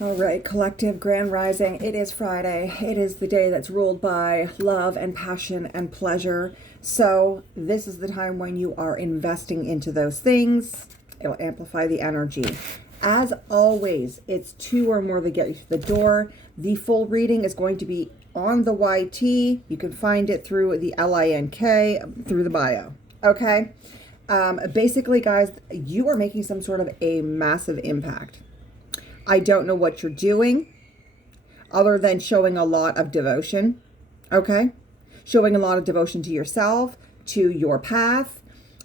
All right, collective grand rising. It is Friday. It is the day that's ruled by love and passion and pleasure. So, this is the time when you are investing into those things. It'll amplify the energy. As always, it's 2 or more that get you through the door. The full reading is going to be on the YT. You can find it through the LINK, through the bio. Okay? Basically, guys, you are making some sort of a massive impact. I don't know what you're doing other than showing a lot of devotion, okay? Showing a lot of devotion to yourself, to your path.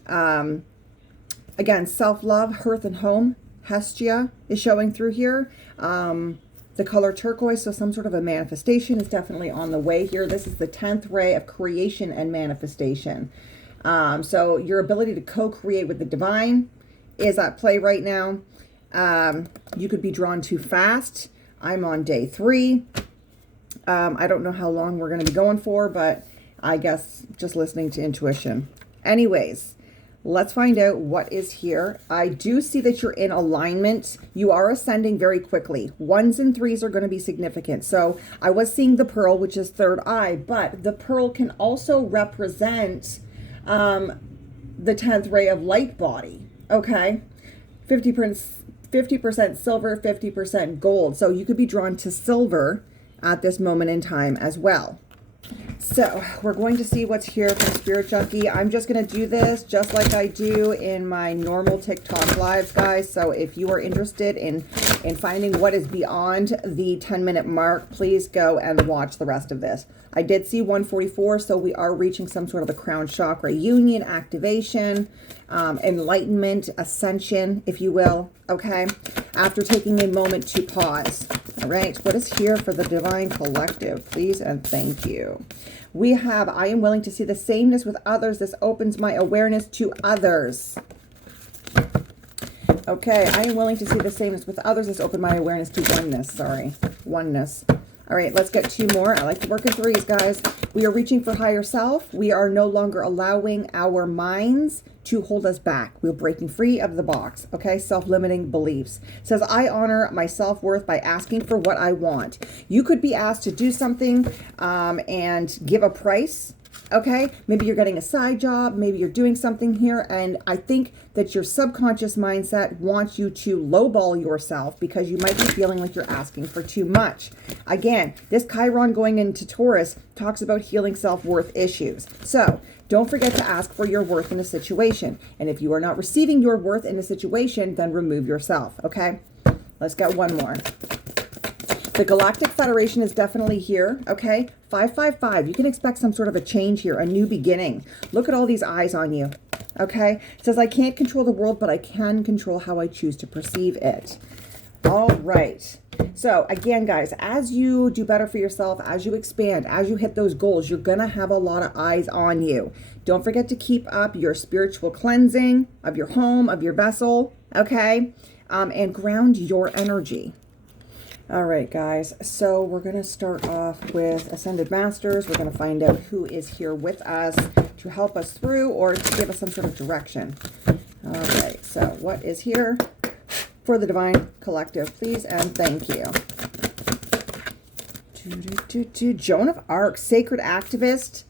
Again, self-love, hearth and home, Hestia is showing through here. The color turquoise, so some sort of a manifestation is definitely on the way here. This is the 10th ray of creation and manifestation. So your ability to co-create with the divine is at play right now. You could be drawn too fast. I'm on day 3. I don't know how long we're going to be going for, but I guess just listening to intuition. Anyways, let's find out what is here. I do see that you're in alignment. You are ascending very quickly. 1s and 3s are going to be significant. So I was seeing the pearl, which is third eye, but the pearl can also represent the 10th ray of light body. Okay. 50% silver, 50% gold. So you could be drawn to silver at this moment in time as well. So we're going to see what's here from Spirit Junkie. I'm just going to do this just like I do in my normal TikTok lives, guys. So if you are interested in finding what is beyond the 10-minute mark, please go and watch the rest of this. I did see 144, so we are reaching some sort of a crown chakra union, activation, enlightenment, ascension, if you will, okay? After taking a moment to pause. All right, what is here for the Divine Collective? Please and thank you. We have, I am willing to see the sameness with others. This opens my awareness to others. Okay, I am willing to see the sameness with others. This opened my awareness to oneness. Sorry, oneness. All right, let's get 2 more. I like to work in 3s, guys. We are reaching for higher self. We are no longer allowing our minds to hold us back. We're breaking free of the box, okay? Self-limiting beliefs. It says, I honor my self-worth by asking for what I want. You could be asked to do something and give a price, okay? Maybe you're getting a side job. Maybe you're doing something here. And I think that your subconscious mindset wants you to lowball yourself because you might be feeling like you're asking for too much. Again, this Chiron going into Taurus talks about healing self-worth issues. So don't forget to ask for your worth in a situation. And if you are not receiving your worth in a situation, then remove yourself, okay? Let's get 1 more. The Galactic Federation is definitely here, okay? 555, you can expect some sort of a change here, a new beginning. Look at all these eyes on you, okay? It says, I can't control the world, but I can control how I choose to perceive it. All right. So again, guys, as you do better for yourself, as you expand, as you hit those goals, you're going to have a lot of eyes on you. Don't forget to keep up your spiritual cleansing of your home, of your vessel, okay? And ground your energy. All right, guys, so we're going to start off with Ascended Masters. We're going to find out who is here with us to help us through or to give us some sort of direction. All right, so what is here for the Divine Collective, please and thank you. Joan of Arc, Sacred Activist.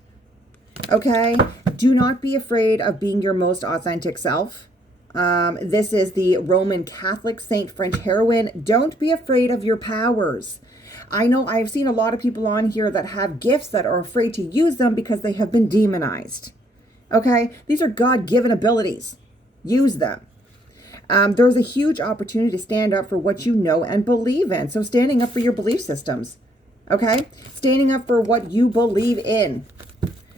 Okay, do not be afraid of being your most authentic self. This is the Roman Catholic Saint French heroine. Don't be afraid of your powers. I know I've seen a lot of people on here that have gifts that are afraid to use them because they have been demonized. Okay, these are God-given abilities. Use them. There's a huge opportunity to stand up for what you know and believe in. So standing up for your belief systems. Okay, standing up for what you believe in.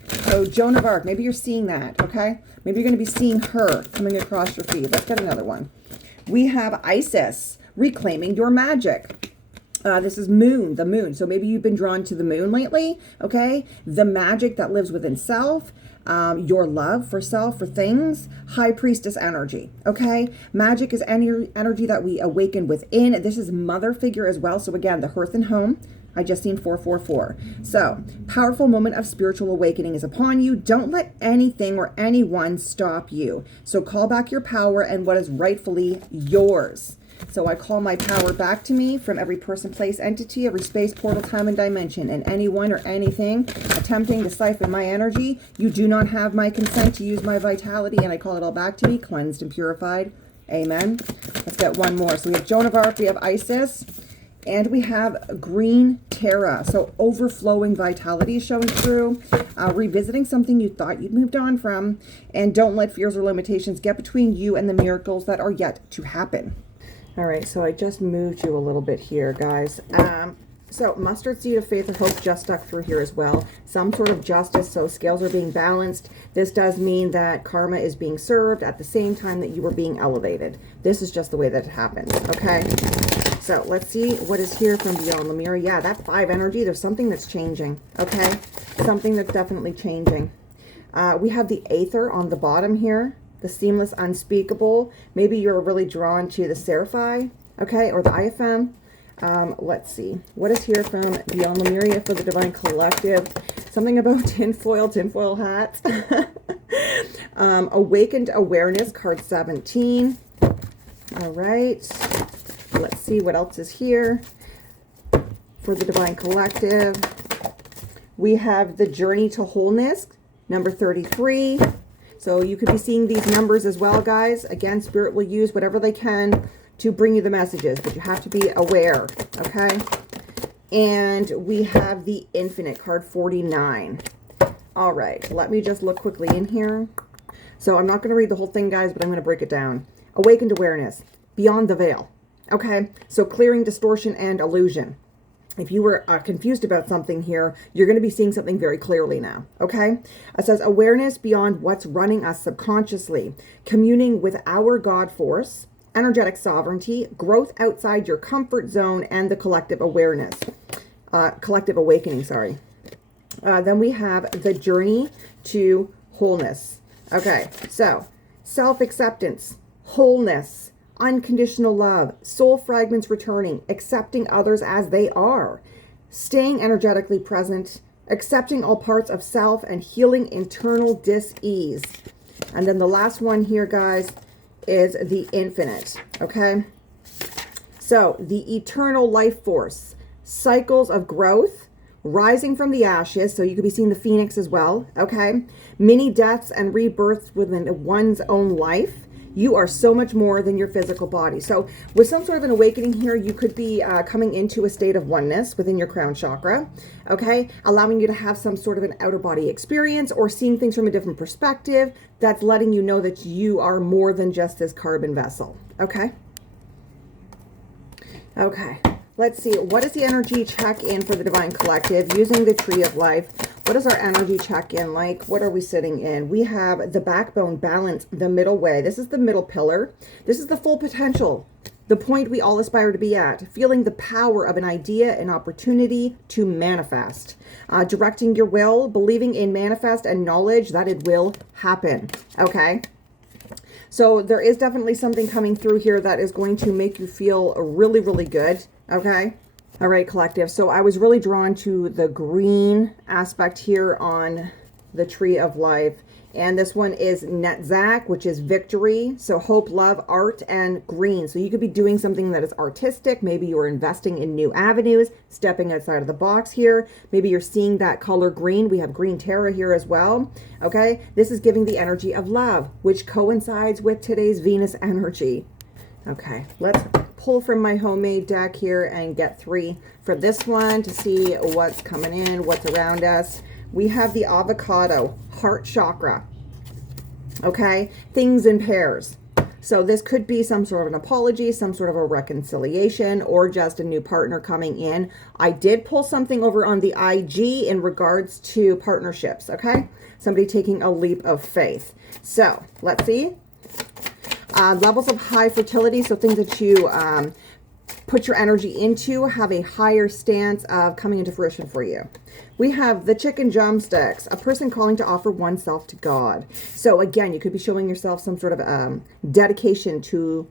So Joan of Arc, maybe you're seeing that, okay? Maybe you're going to be seeing her coming across your feed. Let's get another one. We have Isis, reclaiming your magic. This is Moon, the moon. So maybe you've been drawn to the moon lately, okay? The magic that lives within self, your love for self, for things, High Priestess energy, okay? Magic is any energy that we awaken within. This is mother figure as well. So again, the hearth and home. I just seen 444. So, powerful moment of spiritual awakening is upon you. Don't let anything or anyone stop you. So call back your power and what is rightfully yours. So I call my power back to me from every person, place, entity, every space, portal, time, and dimension, and anyone or anything attempting to siphon my energy. You do not have my consent to use my vitality, and I call it all back to me, cleansed and purified. Amen. Let's get one more. So we have Joan of Arc, we have Isis, and we have Green Terra. So overflowing vitality is showing through, revisiting something you thought you'd moved on from, and don't let fears or limitations get between you and the miracles that are yet to happen. All right, so I just moved you a little bit here, guys. So mustard seed of faith or hope just stuck through here as well. Some sort of justice, so scales are being balanced. This does mean that karma is being served at the same time that you were being elevated. This is just the way that it happens, okay? So let's see what is here from Beyond Lemuria. Yeah, that 5 energy, there's something that's changing, okay? Something that's definitely changing. We have the Aether on the bottom here, the Seamless Unspeakable. Maybe you're really drawn to the Seraphi, okay, or the IFM. Let's see. What is here from Beyond Lemuria for the Divine Collective? Something about tinfoil hats. Awakened Awareness, card 17. All right. Let's see what else is here for the Divine Collective. We have the Journey to Wholeness, number 33. So you could be seeing these numbers as well, guys. Again, Spirit will use whatever they can to bring you the messages, but you have to be aware, okay? And we have the Infinite, card 49. All right, let me just look quickly in here. So I'm not going to read the whole thing, guys, but I'm going to break it down. Awakened Awareness, Beyond the Veil, okay? So clearing distortion and illusion. If you were confused about something here, you're going to be seeing something very clearly now, okay? It says awareness beyond what's running us subconsciously, communing with our God force, energetic sovereignty, growth outside your comfort zone, and the collective awareness, collective awakening, sorry. Then we have the Journey to Wholeness. Okay, so self-acceptance, wholeness, unconditional love, soul fragments returning, accepting others as they are, staying energetically present, accepting all parts of self, and healing internal dis-ease. And then the last one here, guys, is the Infinite, okay? So the eternal life force, cycles of growth, rising from the ashes, so you could be seeing the Phoenix as well, okay? Many deaths and rebirths within one's own life. You are so much more than your physical body. So with some sort of an awakening here, you could be coming into a state of oneness within your crown chakra, okay? Allowing you to have some sort of an outer body experience or seeing things from a different perspective that's letting you know that you are more than just this carbon vessel, okay? Okay, let's see. What is the energy check-in for the Divine Collective using the Tree of Life? What is our energy check-in like? What are we sitting in? We have the backbone, balance, the middle way. This is the middle pillar. This is the full potential, the point we all aspire to be at. Feeling the power of an idea, an opportunity to manifest. Directing your will, believing in manifest and knowledge that it will happen. Okay? So there is definitely something coming through here that is going to make you feel really, really good. Okay? All right, collective. So I was really drawn to the green aspect here on the Tree of Life. And this one is Netzach, which is victory. So hope, love, art, and green. So you could be doing something that is artistic. Maybe you're investing in new avenues, stepping outside of the box here. Maybe you're seeing that color green. We have Green Terra here as well. Okay, this is giving the energy of love, which coincides with today's Venus energy. Okay, let's pull from my homemade deck here and get 3 for this one to see what's coming in, what's around us. We have the avocado, heart chakra. Okay, things in pairs. So this could be some sort of an apology, some sort of a reconciliation, or just a new partner coming in. I did pull something over on the IG in regards to partnerships, okay? Somebody taking a leap of faith. So let's see. Levels of high fertility, so things that you put your energy into have a higher stance of coming into fruition for you. We have the chicken drumsticks, a person calling to offer oneself to God. So again, you could be showing yourself some sort of dedication to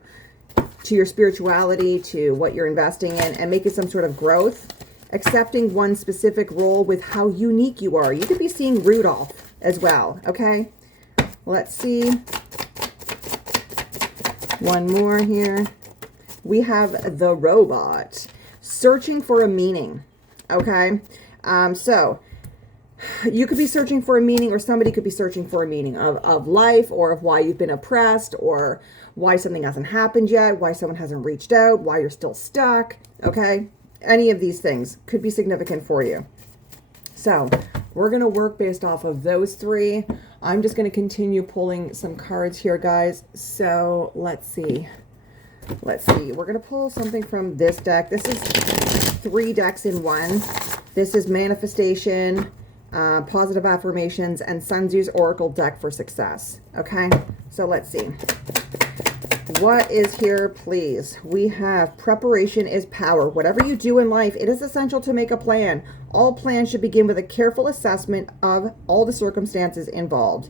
your spirituality, to what you're investing in, and making some sort of growth. Accepting one specific role with how unique you are. You could be seeing Rudolph as well, okay? Let's see. One more here. we have the Robot. Searching for a meaning. Okay? So you could be searching for a meaning, or somebody could be searching for a meaning of life, or of why you've been oppressed, or why something hasn't happened yet, why someone hasn't reached out, why you're still stuck. Okay? Any of these things could be significant for you. So we're going to work based off of those three. I'm just going to continue pulling some cards here, guys. So let's see. Let's see. We're going to pull something from this deck. This is 3 decks in one. This is Manifestation, Positive Affirmations, and Sun Tzu's Oracle deck for success. Okay? So let's see. What is here, please? We have preparation is power. Whatever you do in life, it is essential to make a plan. All plans should begin with a careful assessment of all the circumstances involved.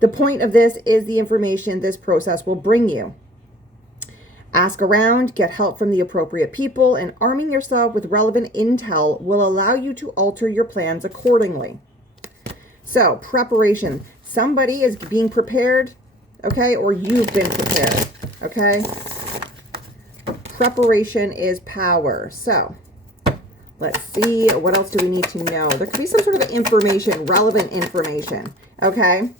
The point of this is the information this process will bring you. Ask around, get help from the appropriate people, and arming yourself with relevant intel will allow you to alter your plans accordingly. So, preparation. Somebody is being prepared, okay, or you've been prepared, okay? Preparation is power. So, let's see, what else do we need to know? There could be some sort of information, relevant information, okay?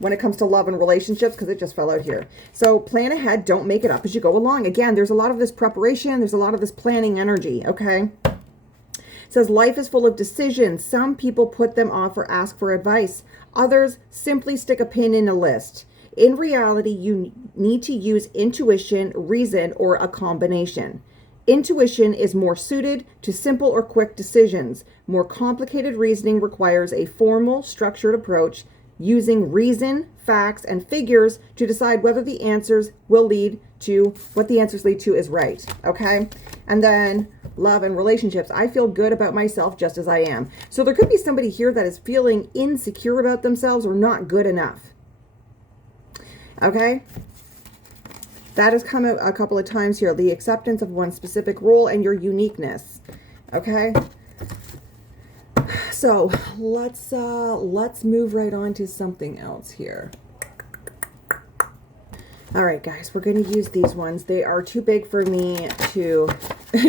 When it comes to love and relationships, because it just fell out here. So plan ahead, don't make it up as you go along. Again, there's a lot of this preparation, there's a lot of this planning energy, okay? It says life is full of decisions. Some people put them off or ask for advice. Others simply stick a pin in a list. In reality, you need to use intuition, reason, or a combination. Intuition is more suited to simple or quick decisions. More complicated reasoning requires a formal, structured approach using reason, facts, and figures to decide whether the answers will lead to what the answers lead to is right. Okay? And then love and relationships. I feel good about myself just as I am. So there could be somebody here that is feeling insecure about themselves or not good enough. Okay? That has come out a couple of times here. The acceptance of one specific role and your uniqueness. Okay? So let's move right on to something else here. All right, guys, we're going to use these ones. They are too big for me to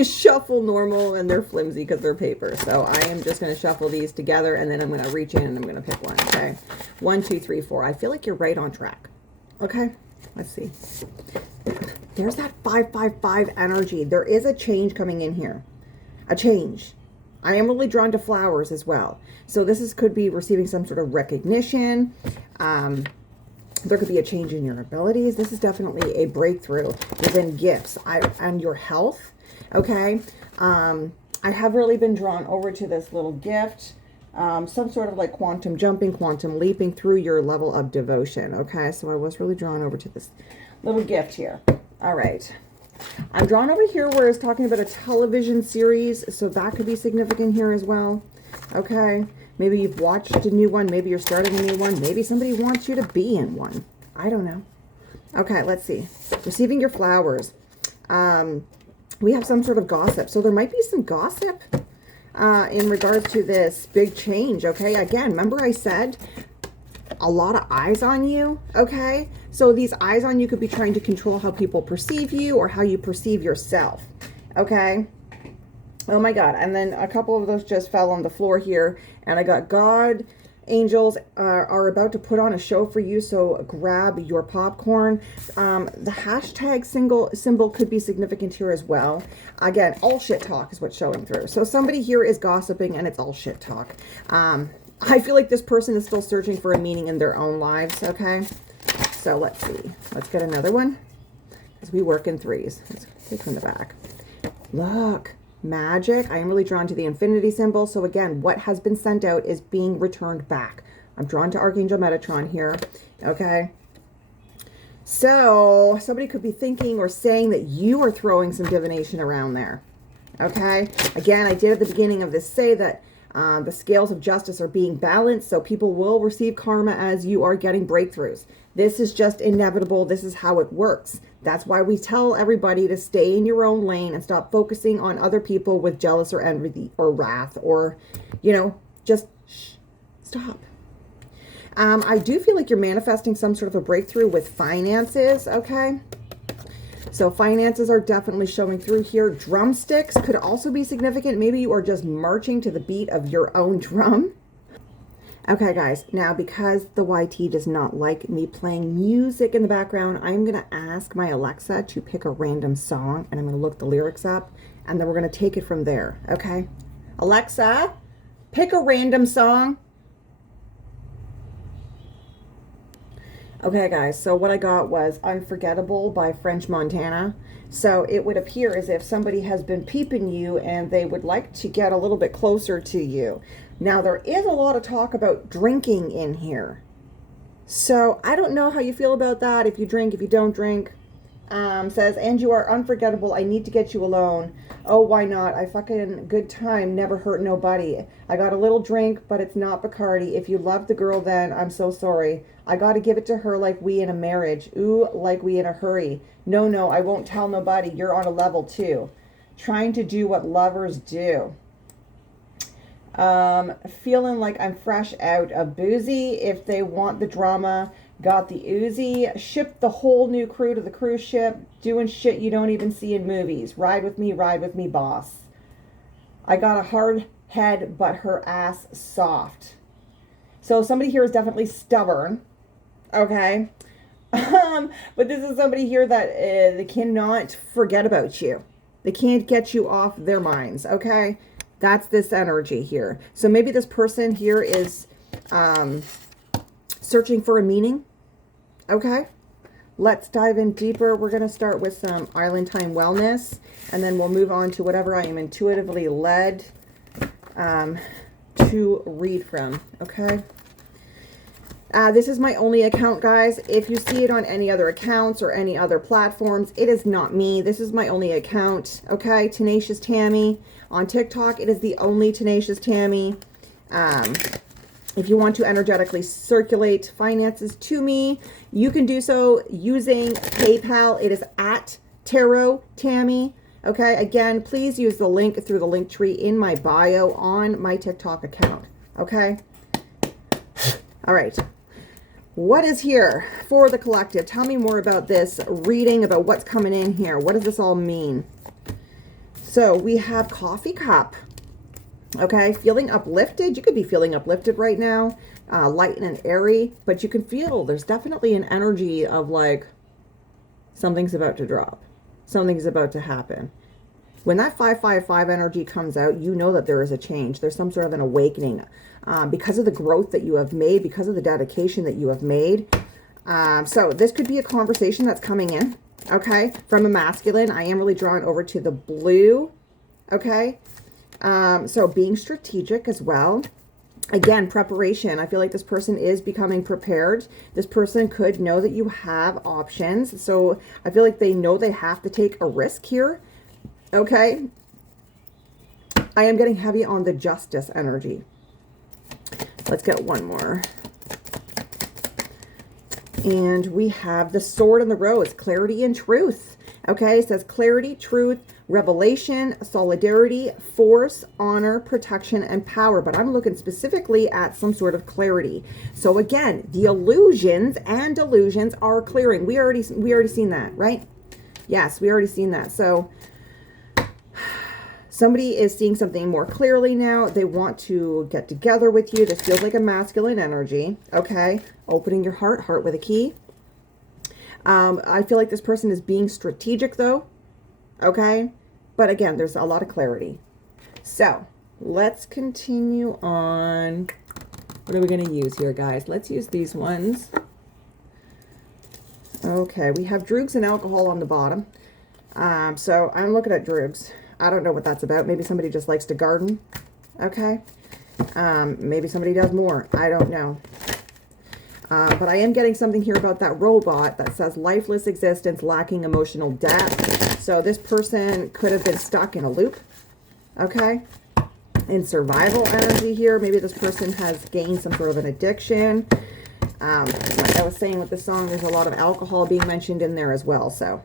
shuffle normal, and they're flimsy because they're paper. So I am just going to shuffle these together, and then I'm going to reach in and I'm going to pick one. Okay, 1, 2, 3, 4. I feel like you're right on track. Okay, let's see. There's that 555 energy. There is a change coming in here. A change. I am really drawn to flowers as well. So this could be receiving some sort of recognition. There could be a change in your abilities. This is definitely a breakthrough within gifts and your health. Okay. I have really been drawn over to this little gift. Some sort of like quantum jumping, quantum leaping through your level of devotion. Okay. So I was really drawn over to this little gift here. All right. I'm drawn over here where it's talking about a television series, so that could be significant here as well. Okay, maybe you've watched a new one, maybe you're starting a new one, maybe somebody wants you to be in one. I don't know. Okay, let's see. Receiving your flowers. We have some sort of gossip, so there might be some gossip in regards to this big change. Okay, again, remember I said a lot of eyes on you, okay? So these eyes on you could be trying to control how people perceive you or how you perceive yourself, okay? Oh my God, and then a couple of those just fell on the floor here, and I got God, angels are about to put on a show for you, so grab your popcorn. The hashtag symbol could be significant here as well. Again, all shit talk is what's showing through. So somebody here is gossiping, and it's all shit talk. I feel like this person is still searching for a meaning in their own lives, okay? So let's see. Let's get another one. As we work in threes. Let's take from the back. Look, magic. I am really drawn to the infinity symbol. So again, what has been sent out is being returned back. I'm drawn to Archangel Metatron here, okay? So somebody could be thinking or saying that you are throwing some divination around there, okay? Again, I did at the beginning of this say that the scales of justice are being balanced, so people will receive karma as you are getting breakthroughs. This is just inevitable. This is how it works. That's why we tell everybody to stay in your own lane and stop focusing on other people with jealous or envy or wrath or, you know, just stop. I do feel like you're manifesting some sort of a breakthrough with finances, okay? So finances are definitely showing through here. Drumsticks could also be significant. Maybe you are just marching to the beat of your own drum. Okay, guys, now because the YT does not like me playing music in the background, I'm going to ask my Alexa to pick a random song, and I'm going to look the lyrics up, and then we're going to take it from there, okay? Alexa, pick a random song. Okay, guys, so what I got was Unforgettable by French Montana. So it would appear as if somebody has been peeping you and they would like to get a little bit closer to you. Now, there is a lot of talk about drinking in here. So I don't know how you feel about that, if you drink, if you don't drink. Says, and you are unforgettable. I need to get you alone. Oh, why not? I fucking good time. Never hurt nobody. I got a little drink, but it's not Bacardi. If you love the girl, then I'm so sorry. I got to give it to her like we in a marriage. Ooh, like we in a hurry. No, I won't tell nobody. You're on a level 2. Trying to do what lovers do. Feeling like I'm fresh out of boozy. If they want the drama, got the Uzi. Ship the whole new crew to the cruise ship. Doing shit you don't even see in movies. Ride with me, boss. I got a hard head, but her ass soft. So somebody here is definitely stubborn. Okay. But this is somebody here that they cannot forget about you. They can't get you off their minds. Okay. That's this energy here. So maybe this person here is searching for a meaning. Okay. Let's dive in deeper. We're going to start with some Island Time Wellness, and then we'll move on to whatever I am intuitively led to read from. Okay. This is my only account, guys. If you see it on any other accounts or any other platforms, it is not me. This is my only account. Okay. Tenacious Tammy. On TikTok, it is the only Tenacious Tammy. If you want to energetically circulate finances to me, you can do so using PayPal. It is at Tarot Tammy. Okay, again, please use the link through the link tree in my bio on my TikTok account. Okay. All right. What is here for the collective? Tell me more about this reading, about what's coming in here. What does this all mean? So we have Coffee Cup. Okay, feeling uplifted. You could be feeling uplifted right now, light and airy, but you can feel there's definitely an energy of like something's about to drop. Something's about to happen. When that 555 energy comes out, you know that there is a change. There's some sort of an awakening because of the growth that you have made, because of the dedication that you have made. So this could be a conversation that's coming in, okay, from a masculine. I am really drawn over to the blue, okay. So being strategic as well. Again, preparation. I feel like this person is becoming prepared. This person could know that you have options. So I feel like they know they have to take a risk here. Okay. I am getting heavy on the justice energy. Let's get one more. And we have the Sword and the Rose, clarity and truth. Okay, it says clarity, truth, revelation, solidarity, force, honor, protection, and power. But I'm looking specifically at some sort of clarity. So again, the illusions and delusions are clearing. We already seen that, right? Yes, we already seen that. So somebody is seeing something more clearly now. They want to get together with you. This feels like a masculine energy. Okay, opening your heart with a key. I feel like this person is being strategic though. Okay. But again, there's a lot of clarity. So let's continue on. What are we going to use here, guys? Let's use these ones. Okay. We have droogs and alcohol on the bottom. So I'm looking at droogs. I don't know what that's about. Maybe somebody just likes to garden. Okay. Maybe somebody does more. I don't know. But I am getting something here about that robot that says lifeless existence, lacking emotional depth. So this person could have been stuck in a loop. Okay. In survival energy here. Maybe this person has gained some sort of an addiction. Like I was saying with the song, there's a lot of alcohol being mentioned in there as well. So,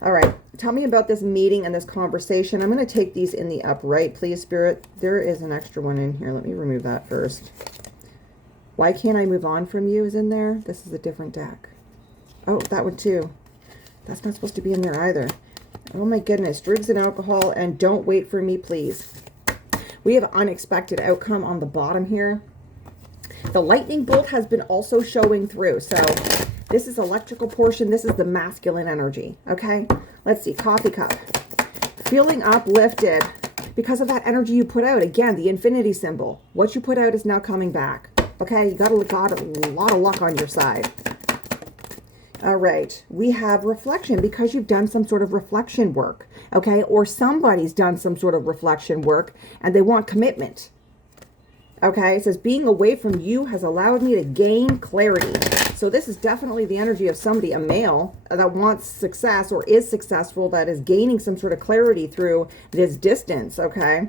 all right. Tell me about this meeting and this conversation. I'm going to take these in the upright, please, Spirit. There is an extra one in here. Let me remove that first. Why can't I move on from you is in there. This is a different deck. Oh, that one too. That's not supposed to be in there either. Oh my goodness. Drugs and alcohol and don't wait for me, please. We have unexpected outcome on the bottom here. The lightning bolt has been also showing through. So this is electrical portion. This is the masculine energy. Okay. Let's see. Coffee cup. Feeling uplifted because of that energy you put out. Again, the infinity symbol. What you put out is now coming back. Okay. You got a lot of luck on your side. All right, we have reflection because you've done some sort of reflection work, okay? Or somebody's done some sort of reflection work and they want commitment, okay? It says, being away from you has allowed me to gain clarity. So this is definitely the energy of somebody, a male, that wants success or is successful, that is gaining some sort of clarity through this distance, okay?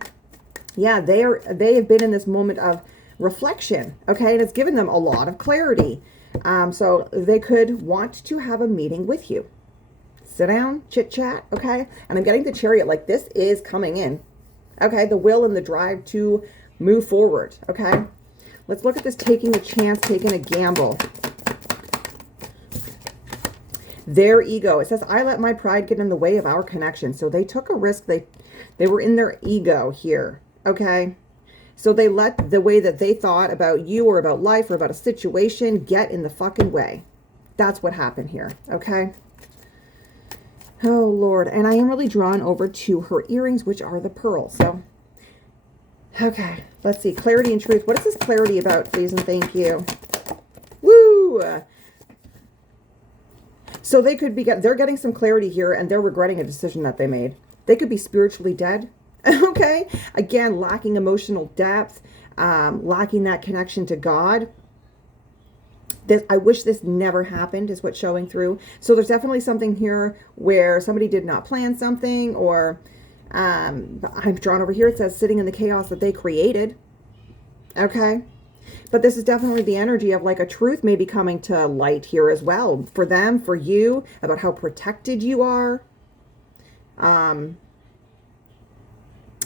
Yeah, they have been in this moment of reflection, okay? And it's given them a lot of clarity. So they could want to have a meeting with you. Sit down, chit chat, okay? And I'm getting the Chariot, like this is coming in, okay? The will and the drive to move forward, okay? Let's look at this taking a chance, taking a gamble. Their ego. It says, I let my pride get in the way of our connection. So they took a risk. They were in their ego here, okay? So they let the way that they thought about you or about life or about a situation get in the fucking way. That's what happened here, okay? Oh, Lord. And I am really drawn over to her earrings, which are the pearls. So, okay. Let's see. Clarity and truth. What is this clarity about, please and thank you? Woo! So they could be, they're getting some clarity here and they're regretting a decision that they made. They could be spiritually dead. Okay. Again, lacking emotional depth, lacking that connection to God. I wish this never happened is what's showing through. So there's definitely something here where somebody did not plan something, or I'm drawn over here. It says sitting in the chaos that they created. Okay. But this is definitely the energy of like a truth maybe coming to light here as well. For them, for you, about how protected you are.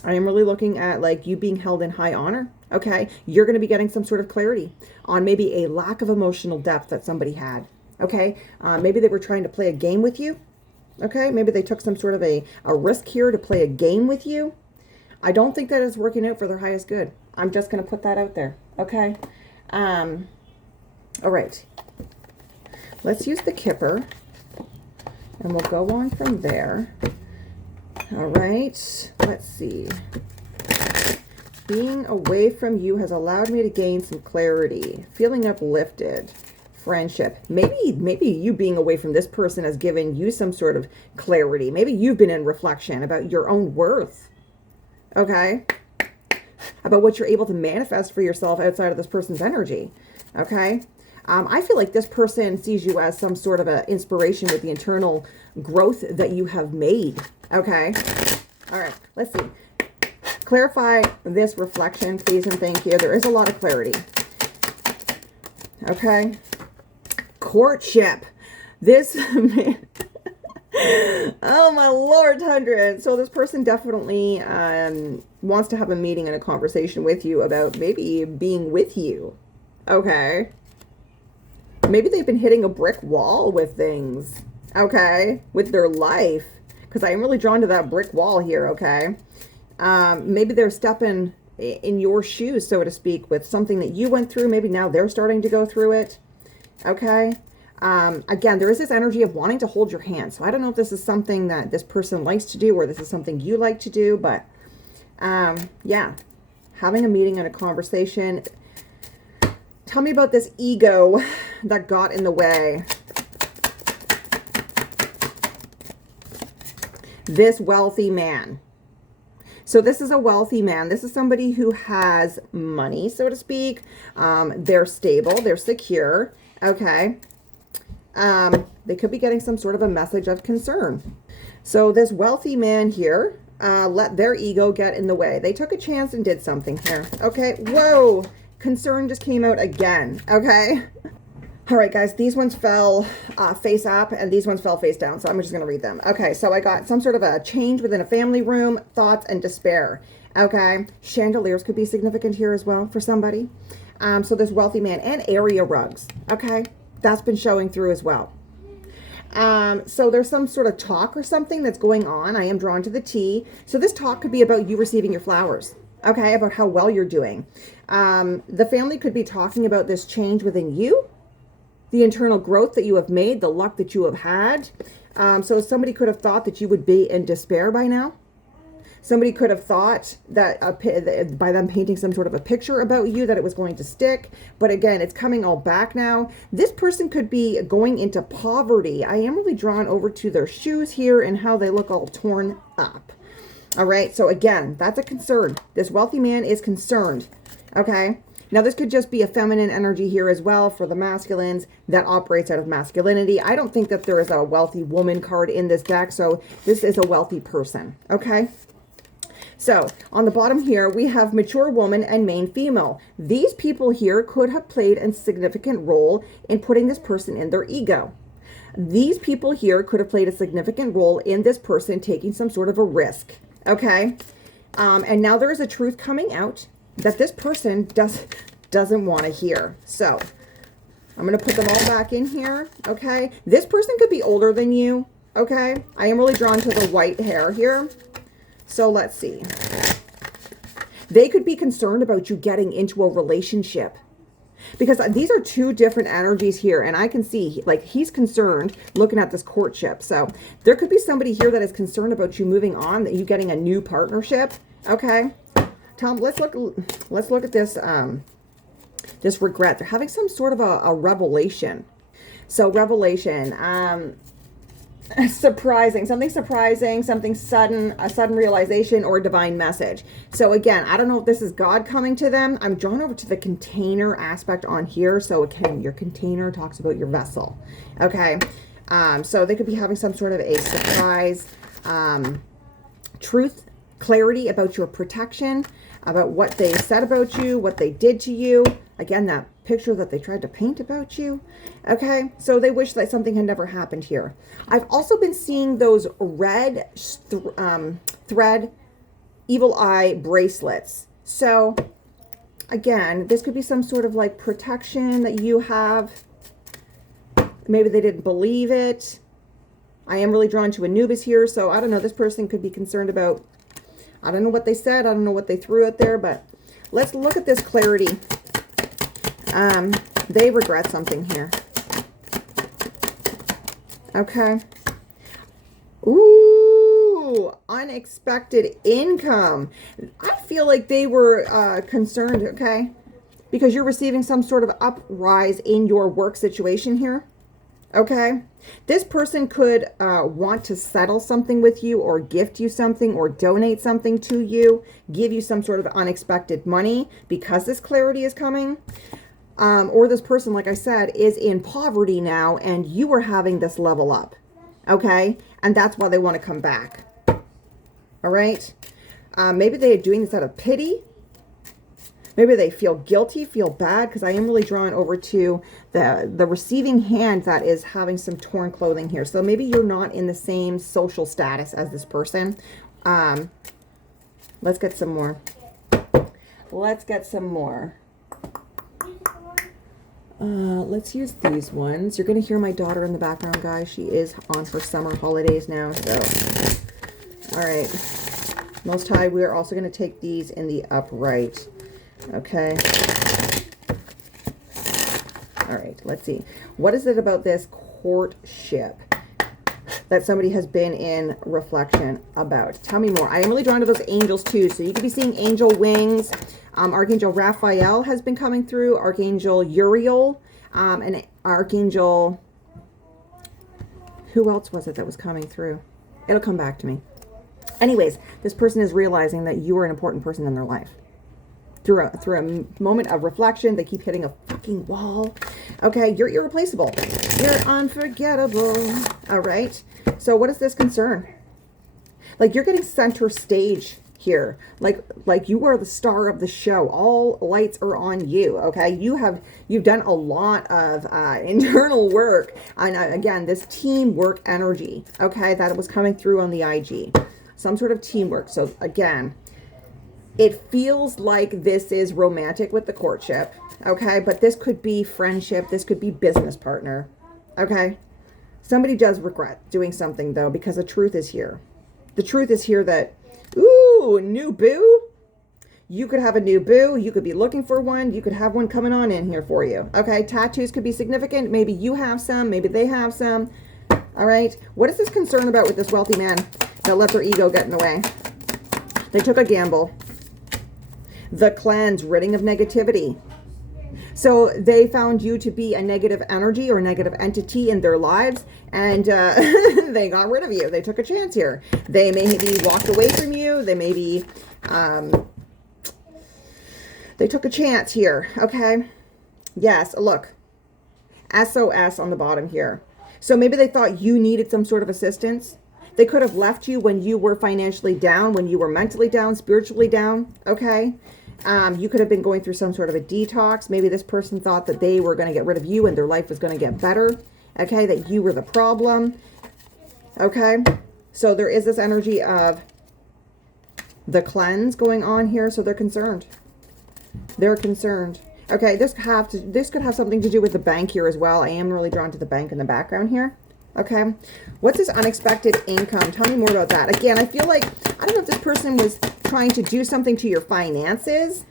I am really looking at like you being held in high honor. Okay. You're going to be getting some sort of clarity on maybe a lack of emotional depth that somebody had. Okay. Maybe they were trying to play a game with you. Okay. Maybe they took some sort of a risk here to play a game with you. I don't think that is working out for their highest good. I'm just going to put that out there. Okay. All right. Let's use the Kipper and we'll go on from there. All right, let's see. Being away from you has allowed me to gain some clarity. Feeling uplifted. Friendship. Maybe you being away from this person has given you some sort of clarity. Maybe you've been in reflection about your own worth. Okay? About what you're able to manifest for yourself outside of this person's energy. Okay? I feel like this person sees you as some sort of an inspiration with the internal growth that you have made. Okay. All right. Let's see. Clarify this reflection, please and thank you. There is a lot of clarity. Okay. Courtship. This man. Oh my Lord, 100. So this person definitely wants to have a meeting and a conversation with you about maybe being with you. Okay. Maybe they've been hitting a brick wall with things. Okay. With their life. Because I am really drawn to that brick wall here, okay? Maybe they're stepping in your shoes, so to speak, with something that you went through. Maybe now they're starting to go through it, okay? Again, there is this energy of wanting to hold your hand. So I don't know if this is something that this person likes to do or this is something you like to do, but yeah, having a meeting and a conversation. Tell me about this ego that got in the way. This wealthy man. So this is a wealthy man. This is somebody who has money, so to speak. They're stable. They're secure. Okay. They could be getting some sort of a message of concern. So this wealthy man here let their ego get in the way. They took a chance and did something here. Okay. Whoa. Concern just came out again. Okay. All right, guys, these ones fell face up and these ones fell face down. So I'm just going to read them. Okay, so I got some sort of a change within a family room, thoughts and despair. Okay, chandeliers could be significant here as well for somebody. So this wealthy man and area rugs. Okay, that's been showing through as well. So there's some sort of talk or something that's going on. I am drawn to the T. So this talk could be about you receiving your flowers. Okay, about how well you're doing. The family could be talking about this change within you, the internal growth that you have made, the luck that you have had. So somebody could have thought that you would be in despair by now. Somebody could have thought that by them painting some sort of a picture about you that it was going to stick. But again, it's coming all back now. This person could be going into poverty. I am really drawn over to their shoes here and how they look all torn up. All right. So again, that's a concern. This wealthy man is concerned. Okay. Now, this could just be a feminine energy here as well for the masculines that operates out of masculinity. I don't think that there is a wealthy woman card in this deck. So this is a wealthy person. Okay. So on the bottom here, we have mature woman and main female. These people here could have played a significant role in putting this person in their ego. These people here could have played a significant role in this person taking some sort of a risk. Okay. And now there is a truth coming out that this person doesn't want to hear. So I'm going to put them all back in here. Okay. This person could be older than you. Okay. I am really drawn to the white hair here. So let's see. They could be concerned about you getting into a relationship because these are two different energies here. And I can see like he's concerned looking at this courtship. So there could be somebody here that is concerned about you moving on, that you getting a new partnership. Okay. Tom, let's look at this, this regret. They're having some sort of a revelation. So revelation, surprising, something sudden, a sudden realization or a divine message. So again, I don't know if this is God coming to them. I'm drawn over to the container aspect on here. So again, your container talks about your vessel. Okay. So they could be having some sort of a surprise, truth, clarity about your protection, about what they said about you, what they did to you. Again, that picture that they tried to paint about you. Okay, so they wish that something had never happened here. I've also been seeing those red thread evil eye bracelets. So again, this could be some sort of like protection that you have. Maybe they didn't believe it. I am really drawn to Anubis here. So I don't know, this person could be concerned about, I don't know what they said. I don't know what they threw out there, but let's look at this clarity. They regret something here. Okay. Ooh, unexpected income. I feel like they were concerned, okay, because you're receiving some sort of uprise in your work situation here. Okay. This person could want to settle something with you or gift you something or donate something to you, give you some sort of unexpected money because this clarity is coming. Or this person, like I said, is in poverty now and you are having this level up. Okay. And that's why they want to come back. All right. Maybe they are doing this out of pity. Maybe they feel guilty, feel bad, because I am really drawn over to the receiving hand that is having some torn clothing here. So maybe you're not in the same social status as this person. Let's get some more. Let's get some more. Let's use these ones. You're going to hear my daughter in the background, guys. She is on her summer holidays now. So, all right. Most High, we are also going to take these in the upright. Okay. All right, let's see. What is it about this courtship that somebody has been in reflection about? Tell me more. I am really drawn to those angels too. So you could be seeing angel wings. Archangel Raphael has been coming through. Archangel Uriel. And Archangel... Who else was it that was coming through? It'll come back to me. Anyways, this person is realizing that you are an important person in their life. Through a moment of reflection, they keep hitting a fucking wall. Okay, you're irreplaceable. You're unforgettable. All right. So what is this concern? Like you're getting center stage here. Like you are the star of the show. All lights are on you. Okay, you've done a lot of internal work. And again, this teamwork energy. Okay, that was coming through on the IG. Some sort of teamwork. So again, it feels like this is romantic with the courtship, okay? But this could be friendship. This could be business partner, okay? Somebody does regret doing something, though, because the truth is here. The truth is here that, ooh, new boo. You could have a new boo. You could be looking for one. You could have one coming on in here for you. Okay, tattoos could be significant. Maybe you have some. Maybe they have some. All right. What is this concern about with this wealthy man that let their ego get in the way? They took a gamble. The cleanse, ridding of negativity. So they found you to be a negative energy or negative entity in their lives, and they got rid of you. They took a chance here. They maybe walked away from you. They maybe, they took a chance here. Okay. Yes. Look, SOS on the bottom here. So maybe they thought you needed some sort of assistance. They could have left you when you were financially down, when you were mentally down, spiritually down. Okay. You could have been going through some sort of a detox. Maybe this person thought that they were going to get rid of you and their life was going to get better. Okay. That you were the problem. Okay. So there is this energy of the cleanse going on here. So they're concerned. They're concerned. Okay. This could have something to do with the bank here as well. I am really drawn to the bank in the background here. Okay. What's this unexpected income? Tell me more about that. Again, I feel like, I don't know if this person was trying to do something to your finances,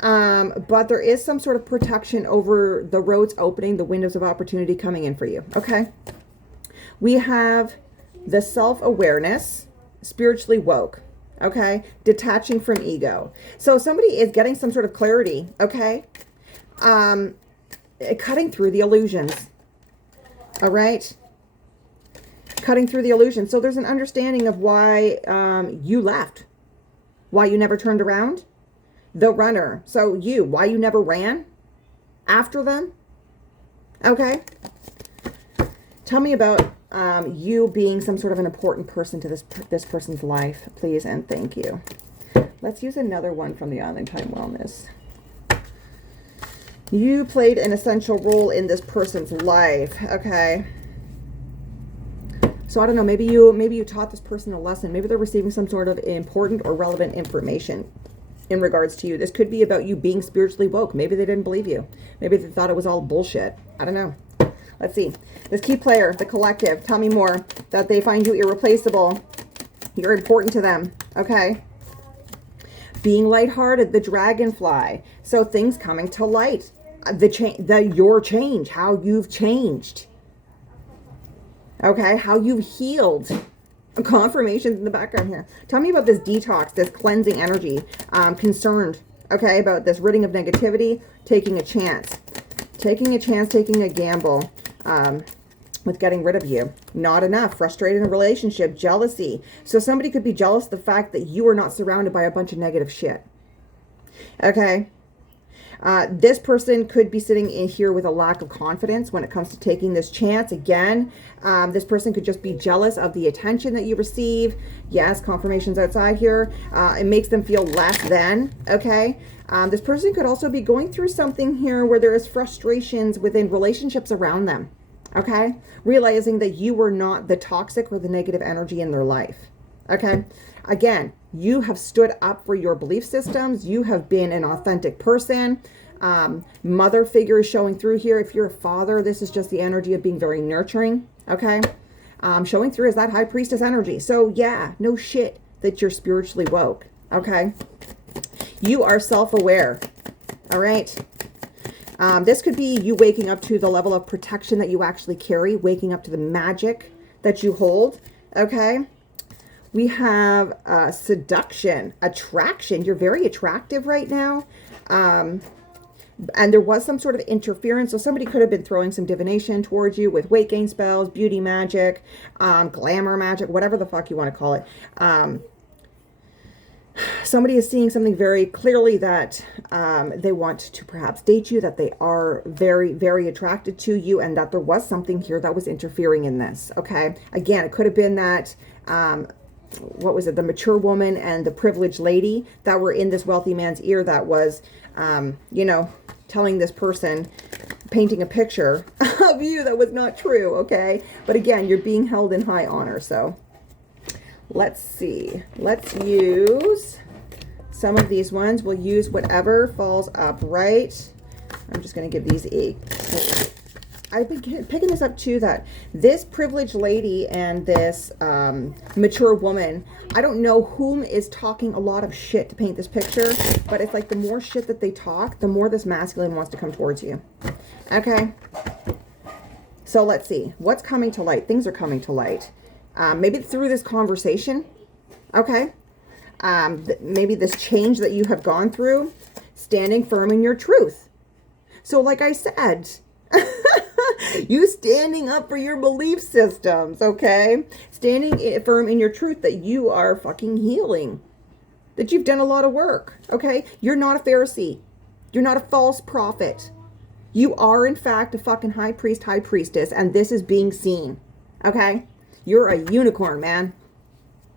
but there is some sort of protection over the roads opening, the windows of opportunity coming in for you. Okay. We have the self-awareness, spiritually woke. Okay. Detaching from ego. So somebody is getting some sort of clarity. Okay. Cutting through the illusions. All right. Cutting through the illusion. So there's an understanding of why you left, why you never turned around. The runner. So why you never ran after them. Okay. Tell me about you being some sort of an important person to this person's life, please, and thank you. Let's use another one from the Island Time Wellness. You played an essential role in this person's life. Okay. So I don't know, maybe you taught this person a lesson. Maybe they're receiving some sort of important or relevant information in regards to you. This could be about you being spiritually woke. Maybe they didn't believe you. Maybe they thought it was all bullshit. I don't know. Let's see. This key player, the collective, tell me more. That they find you irreplaceable. You're important to them. Okay. Being lighthearted, the dragonfly. So things coming to light. Your change, how you've changed. Okay, how you've healed. Confirmations in the background here. Tell me about this detox, this cleansing energy. Concerned, okay, about this ridding of negativity, taking a chance. Taking a chance, taking a gamble with getting rid of you. Not enough. Frustrated in a relationship. Jealousy. So somebody could be jealous of the fact that you are not surrounded by a bunch of negative shit. Okay. This person could be sitting in here with a lack of confidence when it comes to taking this chance. Again, this person could just be jealous of the attention that you receive. Yes, confirmations outside here. It makes them feel less than. Okay. This person could also be going through something here where there is frustrations within relationships around them. Okay. Realizing that you were not the toxic or the negative energy in their life. Okay. Again, you have stood up for your belief systems. You have been an authentic person. Mother figure is showing through here. If you're a father, this is just the energy of being very nurturing. Okay. Showing through is that high priestess energy. So yeah, no shit that you're spiritually woke. Okay. You are self-aware. All right. This could be you waking up to the level of protection that you actually carry, waking up to the magic that you hold. Okay. We have seduction, attraction. You're very attractive right now. And there was some sort of interference. So somebody could have been throwing some divination towards you with weight gain spells, beauty magic, glamour magic, whatever the fuck you want to call it. Somebody is seeing something very clearly that they want to perhaps date you, that they are very, very attracted to you, and that there was something here that was interfering in this. Okay. Again, it could have been that... what was it, the mature woman and the privileged lady that were in this wealthy man's ear that was, telling this person, painting a picture of you that was not true, okay? But again, you're being held in high honor, so let's see. Let's use some of these ones. We'll use whatever falls upright. I'm just going to give these I've been picking this up too, that this privileged lady and this mature woman, I don't know whom is talking a lot of shit to paint this picture, but it's like the more shit that they talk, the more this masculine wants to come towards you. Okay? So let's see. What's coming to light? Things are coming to light. Maybe through this conversation. Okay? Maybe this change that you have gone through, standing firm in your truth. So like I said, you standing up for your belief systems, okay? Standing firm in your truth that you are fucking healing. That you've done a lot of work, okay? You're not a Pharisee. You're not a false prophet. You are, in fact, a fucking high priest, high priestess, and this is being seen, okay? You're a unicorn, man.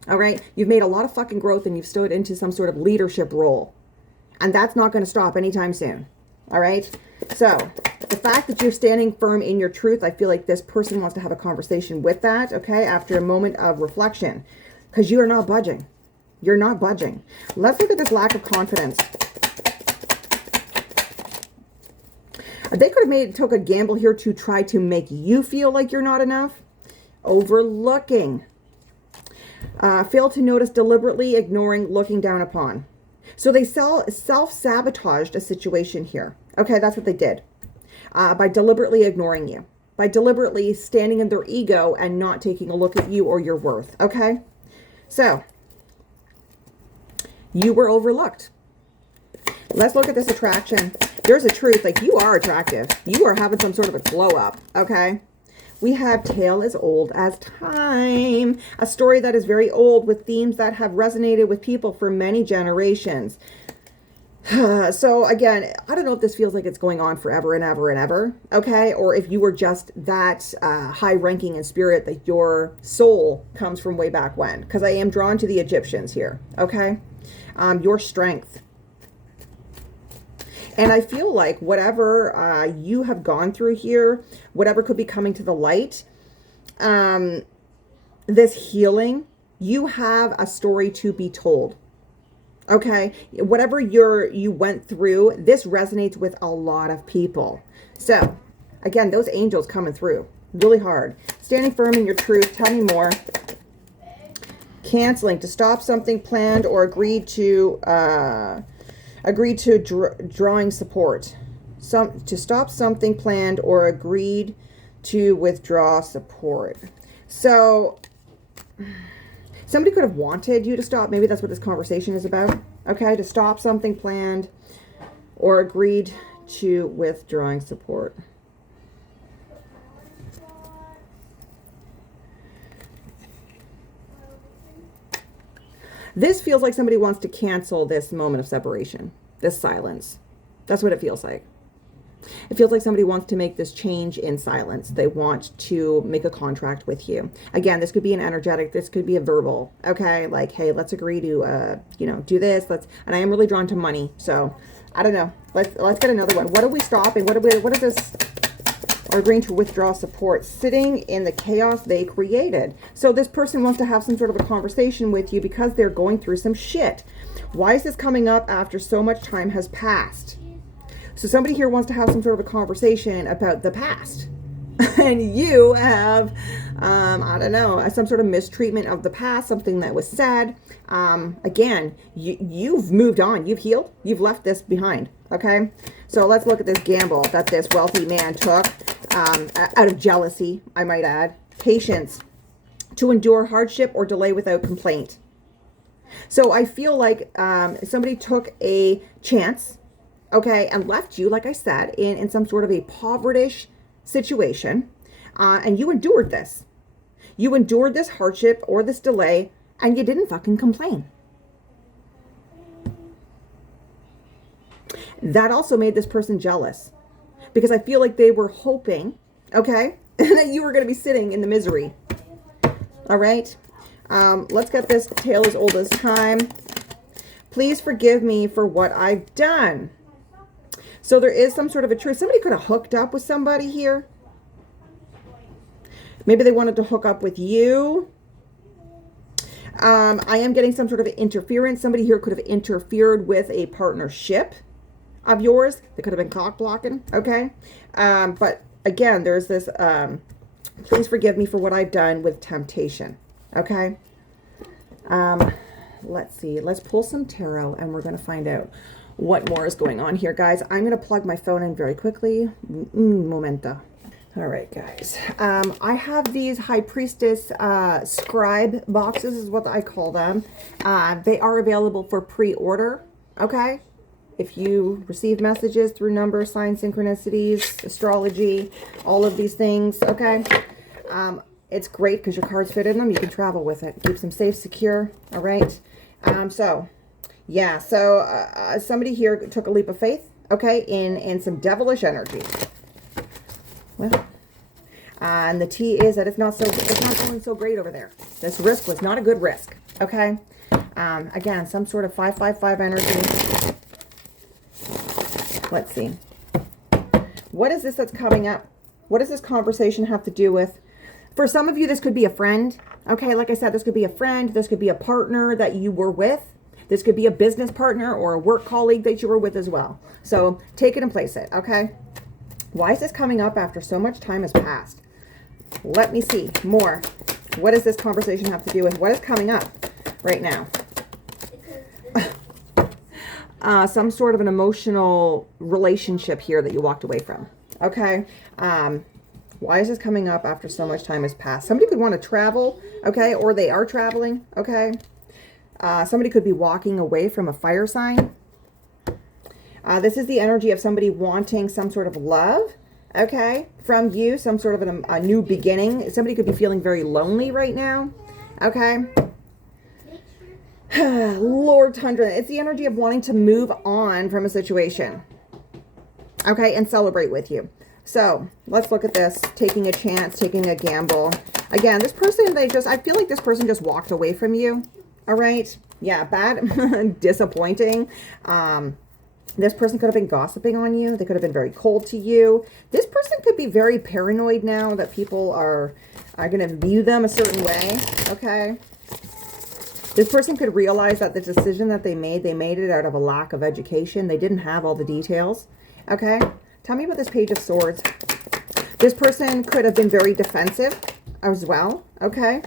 All right? You've made a lot of fucking growth and you've stood into some sort of leadership role. And that's not going to stop anytime soon. All right? So, the fact that you're standing firm in your truth, I feel like this person wants to have a conversation with that, okay, after a moment of reflection. Because you are not budging. You're not budging. Let's look at this lack of confidence. They could have took a gamble here to try to make you feel like you're not enough. Overlooking. Fail to notice, deliberately ignoring, looking down upon. So they self-sabotaged a situation here. Okay, that's what they did. By deliberately ignoring you. By deliberately standing in their ego and not taking a look at you or your worth. Okay? So, you were overlooked. Let's look at this attraction. There's a truth, like you are attractive. You are having some sort of a glow up. Okay? We have tale as old as time. A story that is very old with themes that have resonated with people for many generations. So again, I don't know if this feels like it's going on forever and ever and ever, okay? Or if you were just that high ranking in spirit that your soul comes from way back when. Because I am drawn to the Egyptians here, okay? Your strength. And I feel like whatever you have gone through here, whatever could be coming to the light, this healing, you have a story to be told. Okay? Whatever you went through, this resonates with a lot of people. So, again, those angels coming through really hard. Standing firm in your truth. Tell me more. Canceling, to stop something planned or agreed to drawing support. To stop something planned or agreed to withdraw support. So somebody could have wanted you to stop. Maybe that's what this conversation is about. Okay, to stop something planned or agreed to withdrawing support. This feels like somebody wants to cancel this moment of separation, this silence. That's what it feels like. It feels like somebody wants to make this change in silence. They want to make a contract with you. Again, this could be an energetic, this could be a verbal, okay? Like, hey, let's agree to, do this. And I am really drawn to money. So I don't know. Let's get another one. What are we stopping? What is this? Or agreeing to withdraw support, sitting in the chaos they created. So this person wants to have some sort of a conversation with you because they're going through some shit. Why is this coming up after so much time has passed? So somebody here wants to have some sort of a conversation about the past. And you have, I don't know, some sort of mistreatment of the past, something that was said. Again, you've moved on. You've healed. You've left this behind. Okay? So let's look at this gamble that this wealthy man took out of jealousy, I might add. Patience. To endure hardship or delay without complaint. So I feel like somebody took a chance, okay, and left you, like I said, in some sort of a povertish situation, and you endured this. You endured this hardship or this delay, and you didn't fucking complain. That also made this person jealous, because I feel like they were hoping, okay, that you were going to be sitting in the misery. All right, let's get this tale as old as time. Please forgive me for what I've done. So there is some sort of a truth. Somebody could have hooked up with somebody here. Maybe they wanted to hook up with you. I am getting some sort of interference. Somebody here could have interfered with a partnership of yours. They could have been cock blocking, okay? But again, there's this, please forgive me for what I've done with temptation. Okay. Let's see. Let's pull some tarot and we're going to find out what more is going on here, guys. I'm going to plug my phone in very quickly. Momento. All right, guys. I have these High Priestess scribe boxes is what I call them. They are available for pre-order, okay? If you receive messages through numbers, signs, synchronicities, astrology, all of these things, okay? It's great because your cards fit in them. You can travel with it. Keeps them safe, secure, all right? Yeah, so somebody here took a leap of faith, okay, in some devilish energy. Well, and the T is that it's not going so great over there. This risk was not a good risk, okay? Again, some sort of 555 energy. Let's see. What is this that's coming up? What does this conversation have to do with? For some of you, this could be a friend, okay? Like I said, this could be a friend. This could be a partner that you were with. This could be a business partner or a work colleague that you were with as well. So take it and place it, okay? Why is this coming up after so much time has passed? Let me see more. What does this conversation have to do with? What is coming up right now? Some sort of an emotional relationship here that you walked away from. Okay. Why is this coming up after so much time has passed? Somebody could want to travel, okay? Or they are traveling, okay? Somebody could be walking away from a fire sign. This is the energy of somebody wanting some sort of love, okay, from you, some sort of a new beginning. Somebody could be feeling very lonely right now, okay. Lord Tundra, it's the energy of wanting to move on from a situation, okay, and celebrate with you. So let's look at this, taking a chance, taking a gamble. Again, this person, I feel like this person just walked away from you, all right. Yeah, bad, disappointing. This person could have been gossiping on you. They could have been very cold to you. This person could be very paranoid now that people are going to view them a certain way, okay? This person could realize that the decision that they made it out of a lack of education. They didn't have all the details, okay? Tell me about this Page of Swords. This person could have been very defensive as well, okay?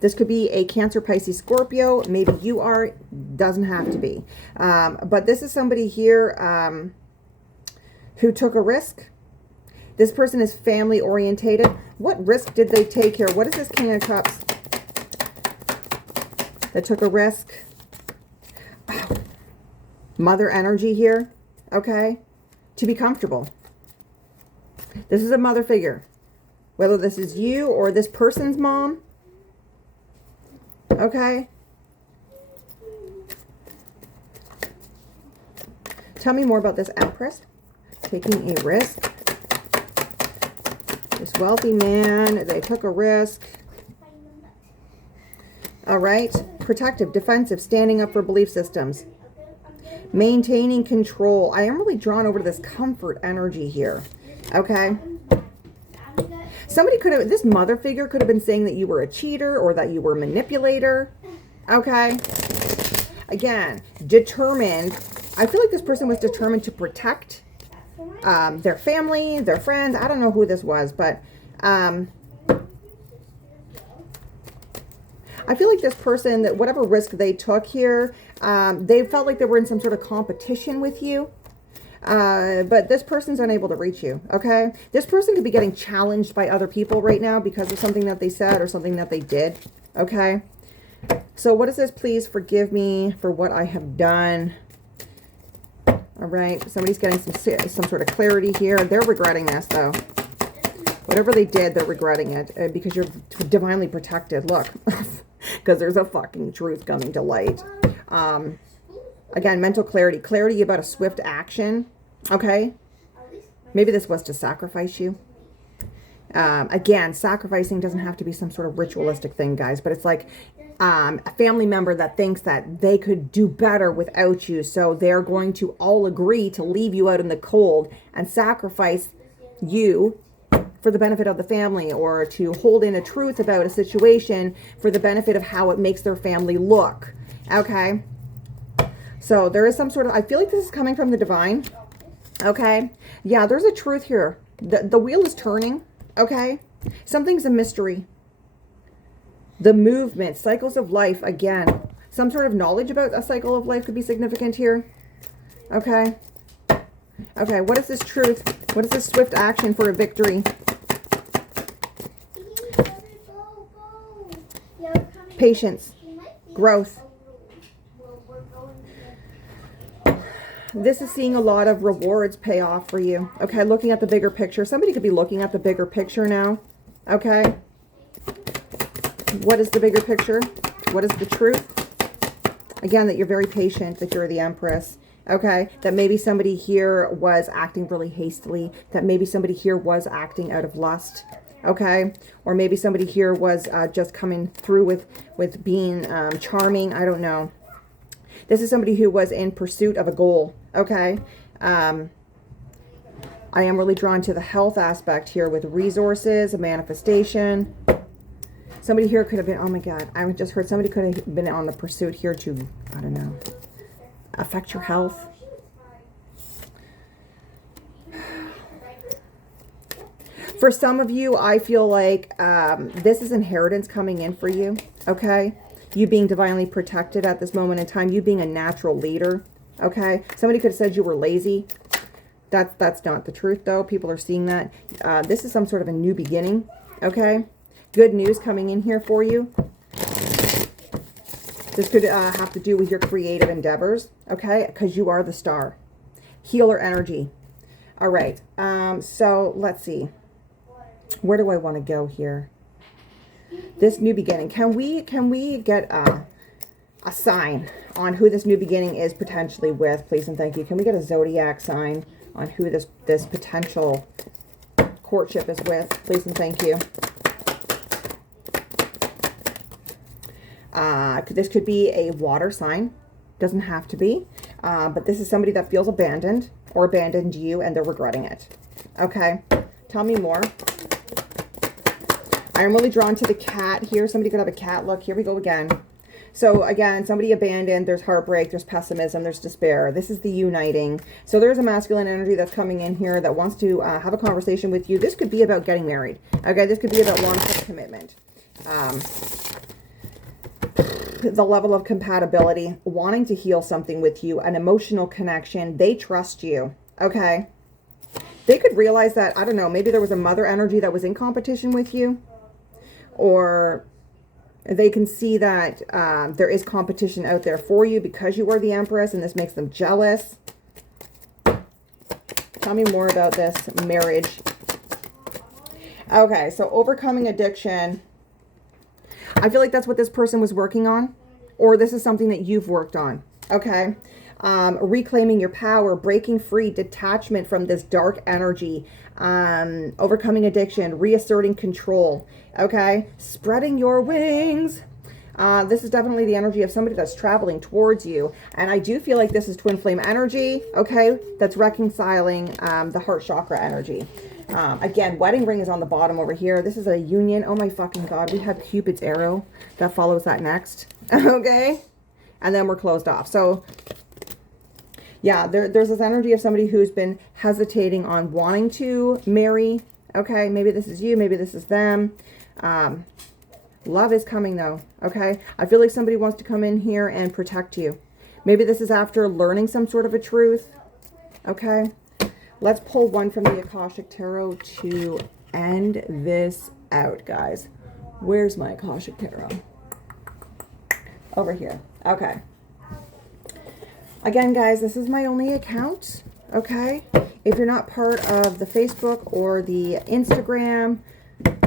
This could be a Cancer, Pisces, Scorpio. Maybe you are. Doesn't have to be. But this is somebody here who took a risk. This person is family orientated. What risk did they take here? What is this King of Cups that took a risk? Wow. Mother energy here. Okay. To be comfortable. This is a mother figure. Whether this is you or this person's mom. Okay. Tell me more about this Empress. Taking a risk. This wealthy man, they took a risk. All right. Protective, defensive, standing up for belief systems. Maintaining control. I am really drawn over to this comfort energy here. Okay. Somebody could have, this mother figure could have been saying that you were a cheater or that you were a manipulator. Okay. Again, determined. I feel like this person was determined to protect their family, their friends. I don't know who this was, but I feel like this person, that whatever risk they took here, they felt like they were in some sort of competition with you. But this person's unable to reach you, okay? This person could be getting challenged by other people right now because of something that they said or something that they did, okay? So what is this? Please forgive me for what I have done. All right, somebody's getting some sort of clarity here. They're regretting this, though. Whatever they did, they're regretting it because you're divinely protected. Look, because there's a fucking truth coming to light. Again, mental clarity. Clarity about a swift action. Okay? Maybe this was to sacrifice you. Again, sacrificing doesn't have to be some sort of ritualistic thing, guys. But it's like a family member that thinks that they could do better without you. So they're going to all agree to leave you out in the cold and sacrifice you for the benefit of the family, or to hold in a truth about a situation for the benefit of how it makes their family look. Okay? So there is some sort of, I feel like this is coming from the divine. Okay? Yeah, there's a truth here. The wheel is turning, okay? Something's a mystery. The movement, cycles of life, again. Some sort of knowledge about a cycle of life could be significant here. Okay. Okay, what is this truth? What is this swift action for a victory? Patience. Growth. This is seeing a lot of rewards pay off for you. Okay, looking at the bigger picture. Somebody could be looking at the bigger picture now. Okay. What is the bigger picture? What is the truth? Again, that you're very patient, that you're the Empress. Okay, that maybe somebody here was acting really hastily, that maybe somebody here was acting out of lust, okay, or maybe somebody here was just coming through with being charming. I don't know. This is somebody who was in pursuit of a goal, okay. I am really drawn to the health aspect here with resources, a manifestation. Somebody here could have been, oh my God, I just heard somebody could have been on the pursuit here to, I don't know, affect your health. For some of you, I feel like this is inheritance coming in for you, okay? You being divinely protected at this moment in time, you being a natural leader, okay? Somebody could have said you were lazy. That's not the truth, though. People are seeing that. This is some sort of a new beginning, okay? Good news coming in here for you. This could have to do with your creative endeavors, okay? Because you are the star. Healer energy. All right. So let's see. Where do I want to go here? This new beginning. Can we get a sign on who this new beginning is potentially with, please and thank you? Can we get a zodiac sign on who this potential courtship is with, please and thank you? This could be a water sign. Doesn't have to be. But this is somebody that feels abandoned or abandoned you and they're regretting it. Okay. Tell me more. I'm really drawn to the cat here. Somebody could have a cat. Look, here we go again. So again, somebody abandoned. There's heartbreak. There's pessimism. There's despair. This is the uniting. So there's a masculine energy that's coming in here that wants to have a conversation with you. This could be about getting married. Okay. This could be about long-term commitment. The level of compatibility, wanting to heal something with you, an emotional connection. They trust you. Okay. They could realize that, I don't know, maybe there was a mother energy that was in competition with you, or they can see that there is competition out there for you because you are the Empress, and this makes them jealous. Tell me more about this marriage. Okay, so overcoming addiction. I feel like that's what this person was working on, or this is something that you've worked on, okay? Reclaiming your power, breaking free, detachment from this dark energy, overcoming addiction, reasserting control, okay? Spreading your wings. This is definitely the energy of somebody that's traveling towards you. And I do feel like this is twin flame energy, okay? That's reconciling the heart chakra energy. Again, wedding ring is on the bottom over here. This is a union. Oh my fucking God. We have Cupid's arrow that follows that next. Okay. And then we're closed off. So yeah, there's this energy of somebody who's been hesitating on wanting to marry. Okay. Maybe this is you. Maybe this is them. Love is coming though. Okay. I feel like somebody wants to come in here and protect you. Maybe this is after learning some sort of a truth. Okay. Let's pull one from the Akashic Tarot to end this out, guys. Where's my Akashic Tarot? Over here. Okay. Again, guys, this is my only account, okay? If you're not part of the Facebook or the Instagram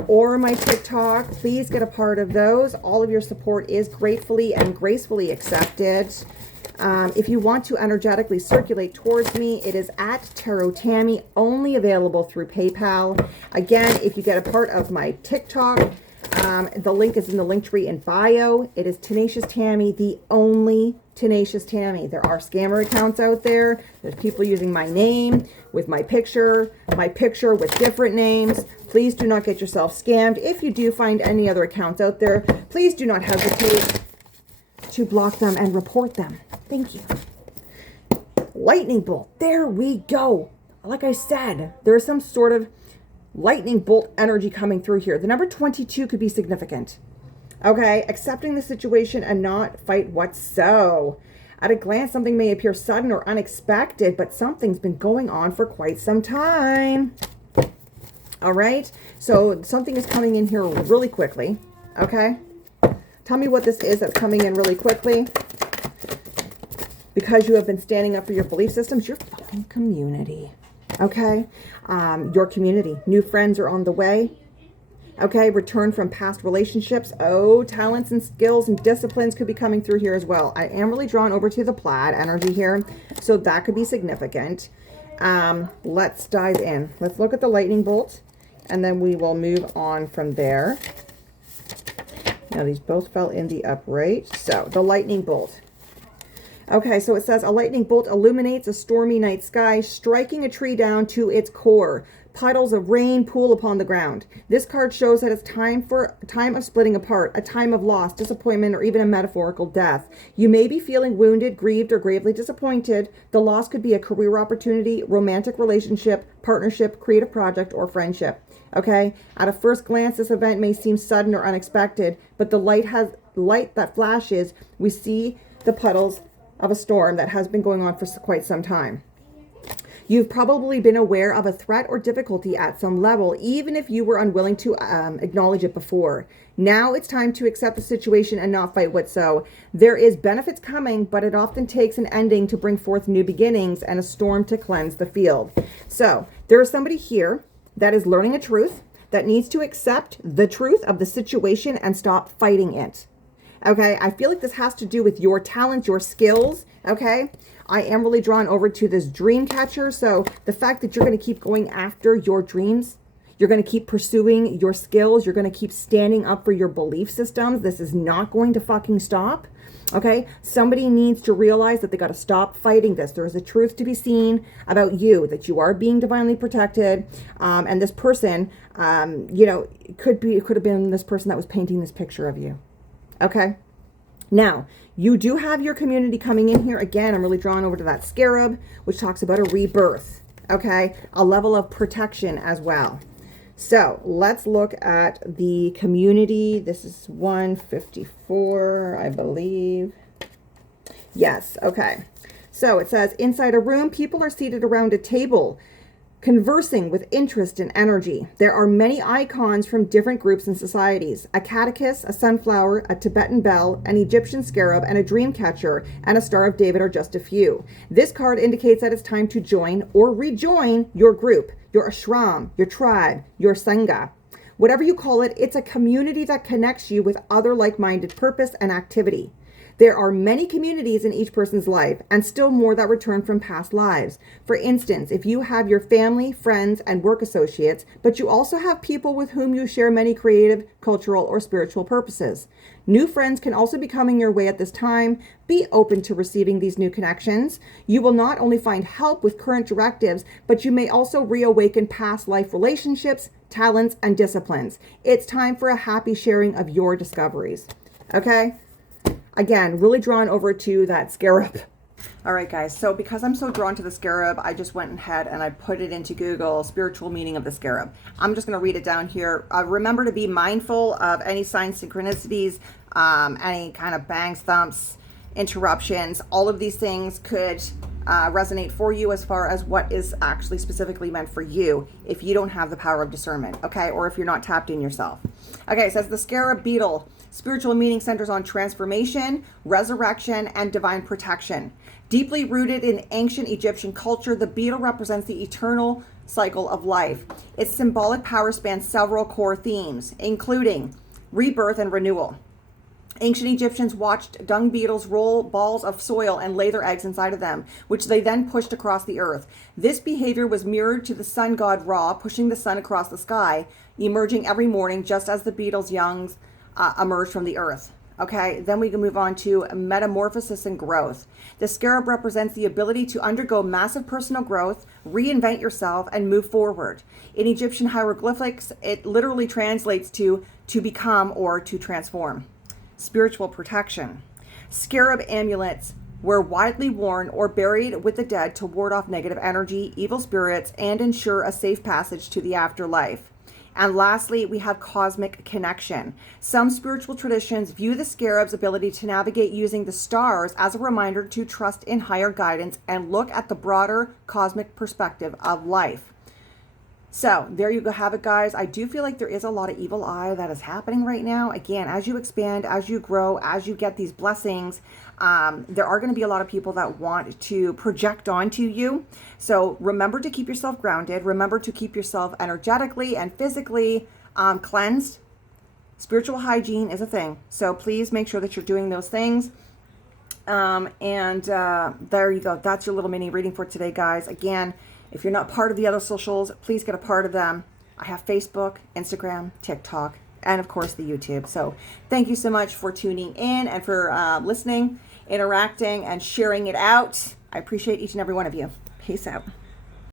or my TikTok, please get a part of those. All of your support is gratefully and gracefully accepted. If you want to energetically circulate towards me, it is at Tarot Tammy, only available through PayPal. Again, if you get a part of my TikTok, the link is in the link tree in bio. It is Tenacious Tammy, the only Tenacious Tammy. There are scammer accounts out there. There's people using my name with my picture with different names. Please do not get yourself scammed. If you do find any other accounts out there, please do not hesitate to block them and report them. Thank you. Lightning bolt. There we go. Like I said, there is some sort of lightning bolt energy coming through here. The number 22 could be significant. Okay, accepting the situation and not fight what's so. At a glance, something may appear sudden or unexpected, but something's been going on for quite some time. All right, so something is coming in here really quickly. Okay, tell me what this is that's coming in really quickly. Because you have been standing up for your belief systems, your fucking community. Okay, your community. New friends are on the way. Okay, return from past relationships. Oh, talents and skills and disciplines could be coming through here as well. I am really drawn over to the plaid energy here, so that could be significant. Let's dive in. Let's look at the lightning bolt, and then we will move on from there. Now, these both fell in the upright. So, the lightning bolt. Okay, so it says, a lightning bolt illuminates a stormy night sky, striking a tree down to its core. Puddles of rain pool upon the ground. This card shows that it's time of splitting apart, a time of loss, disappointment, or even a metaphorical death. You may be feeling wounded, grieved, or gravely disappointed. The loss could be a career opportunity, romantic relationship, partnership, creative project, or friendship. Okay? At a first glance, this event may seem sudden or unexpected, but the light that flashes, we see the puddles of a storm that has been going on for quite some time. You've probably been aware of a threat or difficulty at some level, even if you were unwilling to acknowledge it before. Now it's time to accept the situation and not fight what's so. There is benefits coming, but it often takes an ending to bring forth new beginnings and a storm to cleanse the field. So there is somebody here that is learning a truth, that needs to accept the truth of the situation and stop fighting it. Okay, I feel like this has to do with your talents, your skills, okay? I am really drawn over to this dream catcher. So the fact that you're going to keep going after your dreams, you're going to keep pursuing your skills, you're going to keep standing up for your belief systems. This is not going to fucking stop. Okay, somebody needs to realize that they got to stop fighting this. There is a truth to be seen about you, that you are being divinely protected. And this person, you know, it could have been this person that was painting this picture of you. Okay, now you do have your community coming in here. Again, I'm really drawn over to that scarab, which talks about a rebirth. Okay, a level of protection as well. So let's look at the community. This is 154, I believe. Yes, okay. So it says, inside a room, people are seated around a table, conversing with interest and energy. There are many icons from different groups and societies. A catechist, a sunflower, a Tibetan bell, an Egyptian scarab, and a dream catcher, and a Star of David are just a few. This card indicates that it's time to join or rejoin your group, your ashram, your tribe, your sangha. Whatever you call it, it's a community that connects you with other like-minded purpose and activity. There are many communities in each person's life, and still more that return from past lives. For instance, if you have your family, friends, and work associates, but you also have people with whom you share many creative, cultural, or spiritual purposes. New friends can also be coming your way at this time. Be open to receiving these new connections. You will not only find help with current directives, but you may also reawaken past life relationships, talents, and disciplines. It's time for a happy sharing of your discoveries. Okay? Again, really drawn over to that scarab. All right, guys. So because I'm so drawn to the scarab, I just went ahead and I put it into Google, spiritual meaning of the scarab. I'm just going to read it down here. Remember to be mindful of any sign synchronicities, any kind of bangs, thumps, interruptions. All of these things could resonate for you as far as what is actually specifically meant for you if you don't have the power of discernment, okay? Or if you're not tapped in yourself. Okay, it says the scarab beetle. Spiritual meaning centers on transformation, resurrection, and divine protection. Deeply rooted in ancient Egyptian culture, the beetle represents the eternal cycle of life. Its symbolic power spans several core themes, including rebirth and renewal. Ancient Egyptians watched dung beetles roll balls of soil and lay their eggs inside of them, which they then pushed across the earth. This behavior was mirrored to the sun god Ra, pushing the sun across the sky, emerging every morning just as the beetle's young emerge from the earth. Okay, then we can move on to metamorphosis and growth. The scarab represents the ability to undergo massive personal growth, reinvent yourself, and move forward. In Egyptian hieroglyphics, it literally translates to become or to transform. Spiritual protection. Scarab amulets were widely worn or buried with the dead to ward off negative energy, evil spirits, and ensure a safe passage to the afterlife. And lastly, we have cosmic connection. Some spiritual traditions view the scarab's ability to navigate using the stars as a reminder to trust in higher guidance and look at the broader cosmic perspective of life. So there you go, have it, guys. I do feel like there is a lot of evil eye that is happening right now. Again, as you expand, as you grow, as you get these blessings, there are going to be a lot of people that want to project onto you. So remember to keep yourself grounded. Remember to keep yourself energetically and physically cleansed. Spiritual hygiene is a thing. So please make sure that you're doing those things. There you go. That's your little mini reading for today, guys. Again, if you're not part of the other socials, please get a part of them. I have Facebook, Instagram, TikTok, and of course the YouTube. So thank you so much for tuning in and for listening, interacting, and sharing it out. I appreciate each and every one of you. Peace out.